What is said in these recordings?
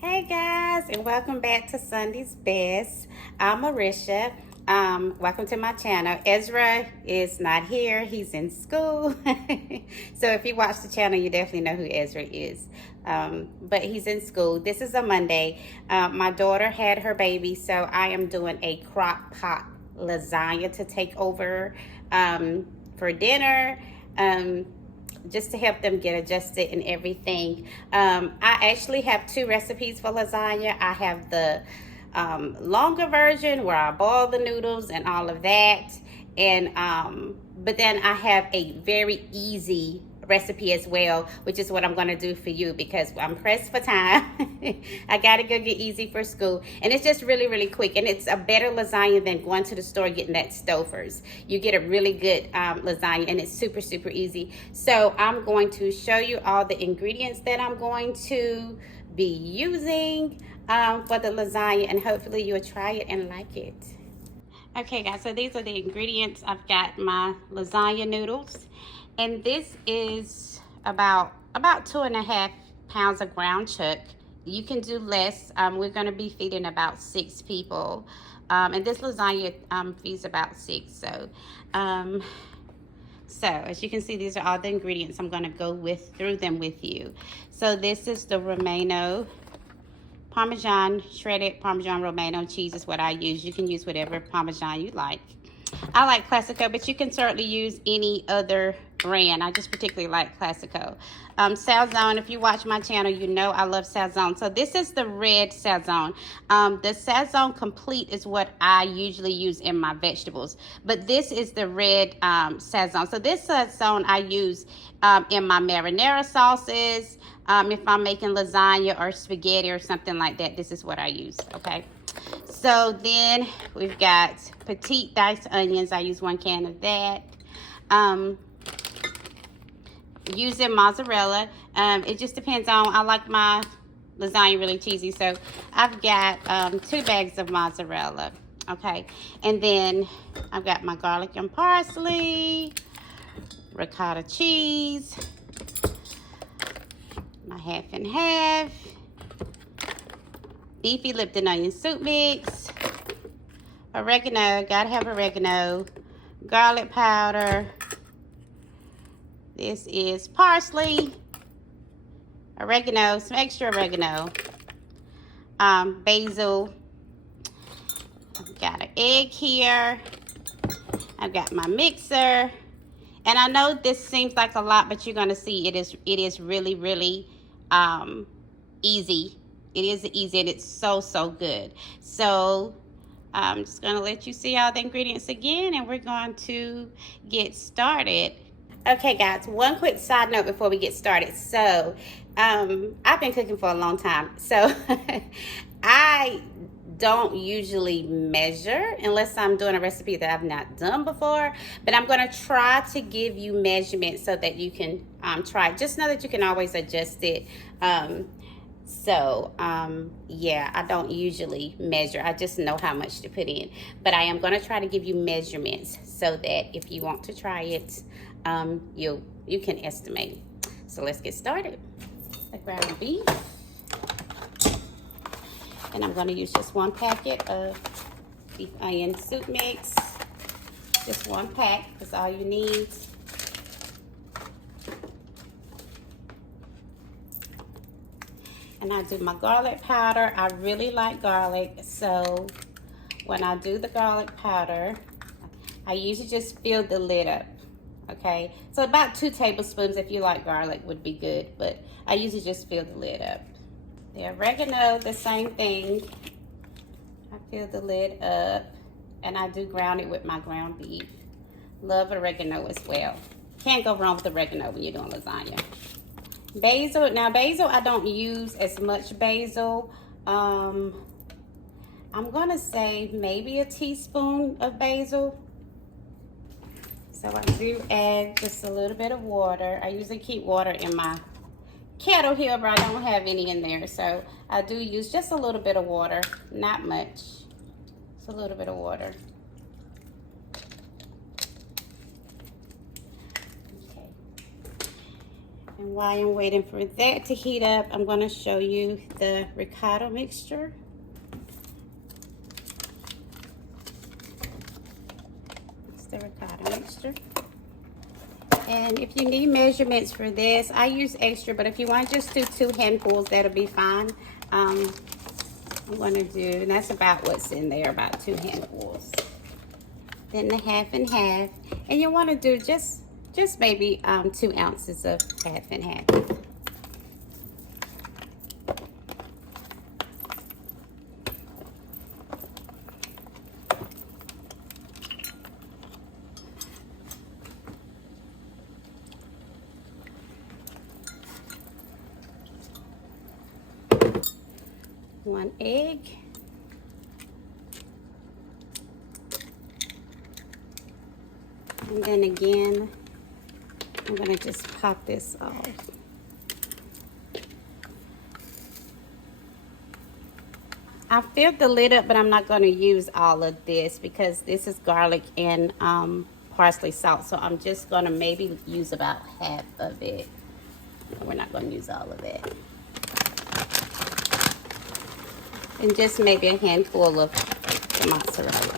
Hey guys, and welcome back to Sunday's Best. I'm Marisha. Welcome to my channel. Ezra is not here, he's in school. So if you watch the channel, you definitely know who Ezra is. But he's in school. This is a Monday. My daughter had her baby, so I am doing a crock pot lasagna to take over for dinner. Just to help them get adjusted and everything. I actually have two recipes for lasagna. I have the longer version where I boil the noodles and all of that, and but then I have a very easy recipe as well, which is what I'm going to do for you because I'm pressed for time. I gotta go get easy for school, and it's just really quick, and it's a better lasagna than going to the store getting that Stouffer's. You get a really good lasagna, and it's super easy. So I'm going to show you all the ingredients that I'm going to be using for the lasagna, and hopefully you'll try it and like it. Okay guys, so these are the ingredients. I've got my lasagna noodles, and this is about 2.5 pounds of ground chuck. You can do less. We're going to be feeding about 6 people, and this lasagna feeds about 6. So as you can see, these are all the ingredients. I'm going to go through them with you. So this is the Romano Parmesan, shredded Parmesan Romano cheese is what I use. You can use whatever Parmesan you like. I like Classico, but you can certainly use any other brand. I just particularly like Classico. Sazon, if you watch my channel, you know I love Sazon. So this is the red Sazon. The Sazon Complete is what I usually use in my vegetables, but this is the red Sazon. So this Sazon I use in my marinara sauces. If I'm making lasagna or spaghetti or something like that, this is what I use, okay? So then we've got petite diced onions. I use 1 can of that. Using mozzarella. It just depends on, I like my lasagna really cheesy, so I've got 2 bags of mozzarella, okay? And then I've got my garlic and parsley, ricotta cheese, my half and half, beefy Lipton onion soup mix, oregano, gotta have oregano, garlic powder. This is parsley, oregano, some extra oregano, basil. I've got an egg here. I've got my mixer. And I know this seems like a lot, but you're gonna see it is really easy. It is easy, and it's so good. So I'm just gonna let you see all the ingredients again, and we're going to get started. Okay guys, one quick side note before we get started. So I've been cooking for a long time, so I don't usually measure unless I'm doing a recipe that I've not done before, but I'm going to try to give you measurements so that you can try it. Just know that you can always adjust it. Yeah, I don't usually measure. I just know how much to put in, but I am going to try to give you measurements so that if you want to try it, you can estimate. So let's get started. The ground beef, and I'm going to use just 1 packet of beef onion soup mix. Just 1 pack is all you need. And I do my garlic powder. I really like garlic, so when I do the garlic powder, I usually just fill the lid up, okay? So about 2 tablespoons if you like garlic would be good, but I usually just fill the lid up. The oregano, the same thing. I fill the lid up, and I do ground it with my ground beef. Love oregano as well. Can't go wrong with oregano when you're doing lasagna. Basil, now basil, I don't use as much basil. I'm gonna say maybe a teaspoon of basil. So I do add just a little bit of water. I usually keep water in my kettle here, but I don't have any in there. So I do use just a little bit of water, not much. Just a little bit of water. And while I'm waiting for that to heat up, I'm going to show you the ricotta mixture. It's the ricotta mixture. And if you need measurements for this, I use extra, but if you want to just do 2 handfuls, that'll be fine. I'm going to do, and that's about what's in there, about 2 handfuls. Then the half and half. And you want to do just maybe 2 ounces of half and half. One egg. And then again, I'm going to just pop this off. I filled the lid up, but I'm not going to use all of this because this is garlic and parsley salt. So I'm just going to maybe use about half of it. We're not going to use all of that. And just maybe a handful of the mozzarella.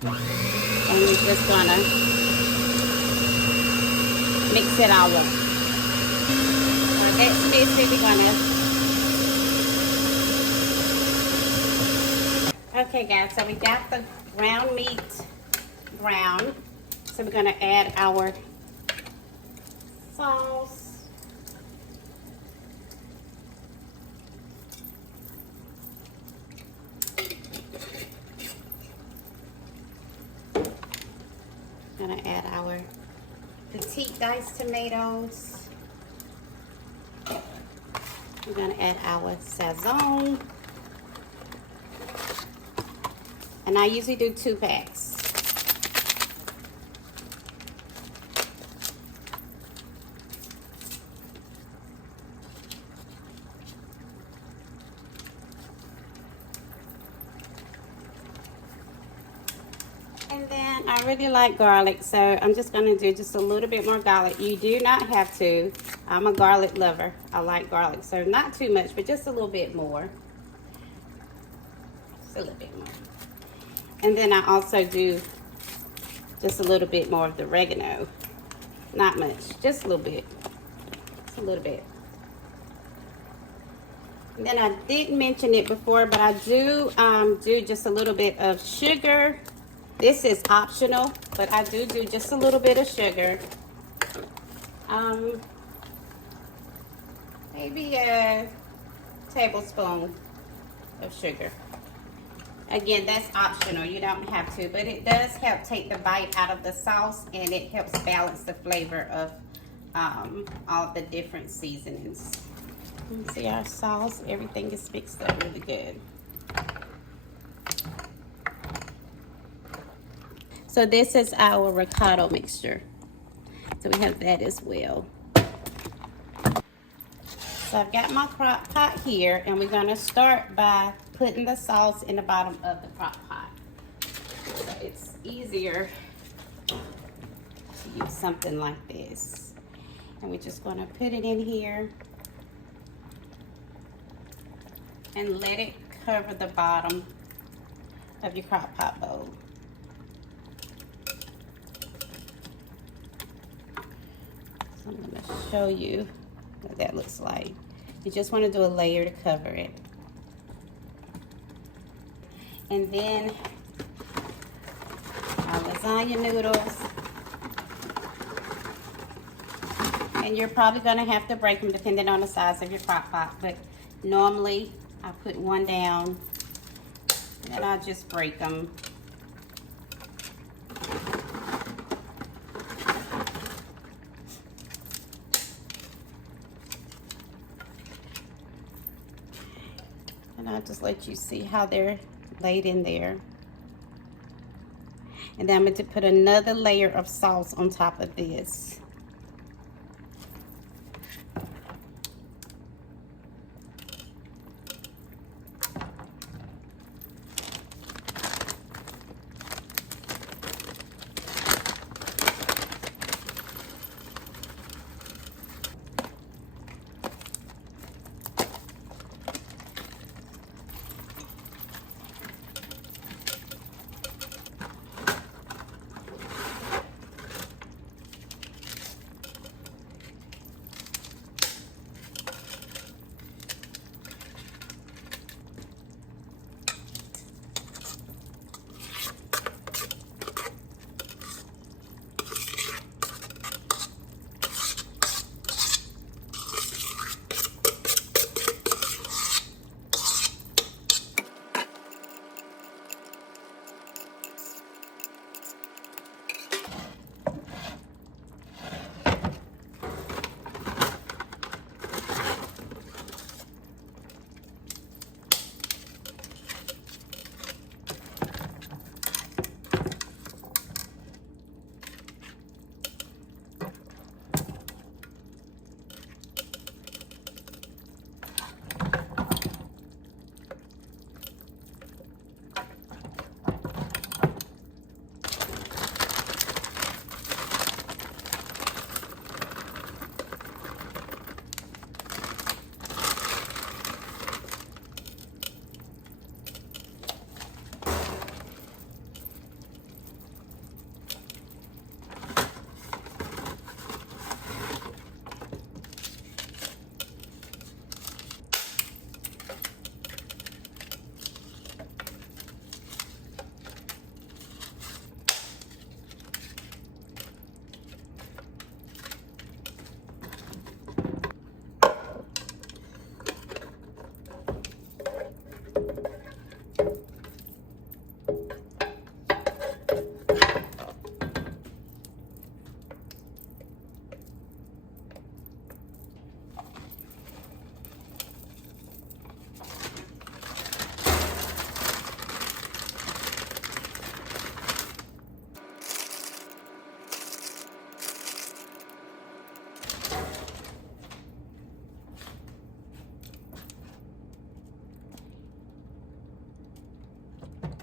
And we're just gonna mix it all up. When that's mixed, we're gonna... Okay guys, so we got the ground meat brown. So we're gonna add our sauce. Gonna add our petite diced tomatoes. We're gonna add our sazon. And I usually do 2 packs. And then I really like garlic, so I'm just going to do just a little bit more garlic. You do not have to. I'm a garlic lover. I like garlic, so not too much, but just a little bit more. Just a little bit more. And then I also do just a little bit more of the oregano. Not much, just a little bit. Just a little bit. And then I didn't mention it before, but I do do just a little bit of sugar. This is optional, but I do just a little bit of sugar. Maybe a tablespoon of sugar. Again, that's optional. You don't have to, but it does help take the bite out of the sauce, and it helps balance the flavor of all the different seasonings. You can see our sauce, everything is mixed up really good. So this is our ricotta mixture. So we have that as well. So I've got my crock pot here, and we're gonna start by putting the sauce in the bottom of the crock pot. So it's easier to use something like this. And we're just gonna put it in here and let it cover the bottom of your crock pot bowl. I'm going to show you what that looks like. You just want to do a layer to cover it. And then our lasagna noodles. And you're probably going to have to break them depending on the size of your crock pot. But normally I put one down and I just break them. And I'll just let you see how they're laid in there. And then I'm going to put another layer of sauce on top of this.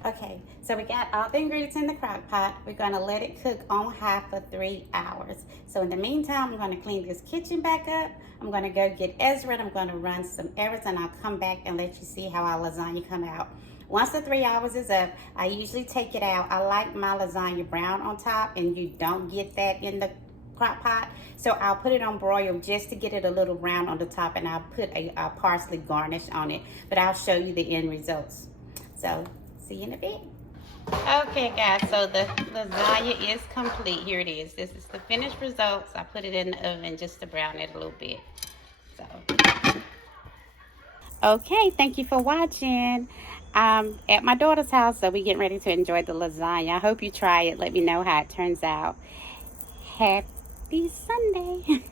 Okay, so we got all the ingredients in the crock pot. We're gonna let it cook on high for 3 hours. So in the meantime, I'm gonna clean this kitchen back up. I'm gonna go get Ezra and I'm gonna run some errands, and I'll come back and let you see how our lasagna come out. Once the 3 hours is up, I usually take it out. I like my lasagna brown on top, and you don't get that in the crock pot. So I'll put it on broil just to get it a little brown on the top, and I'll put a parsley garnish on it. But I'll show you the end results. So see you in a bit. Okay guys, so the lasagna is complete. Here it is. This is the finished results. I put it in the oven just to brown it a little bit. So okay, thank you for watching. At my daughter's house, so we're getting ready to enjoy the lasagna. I hope you try it. Let me know how it turns out. Happy Sunday.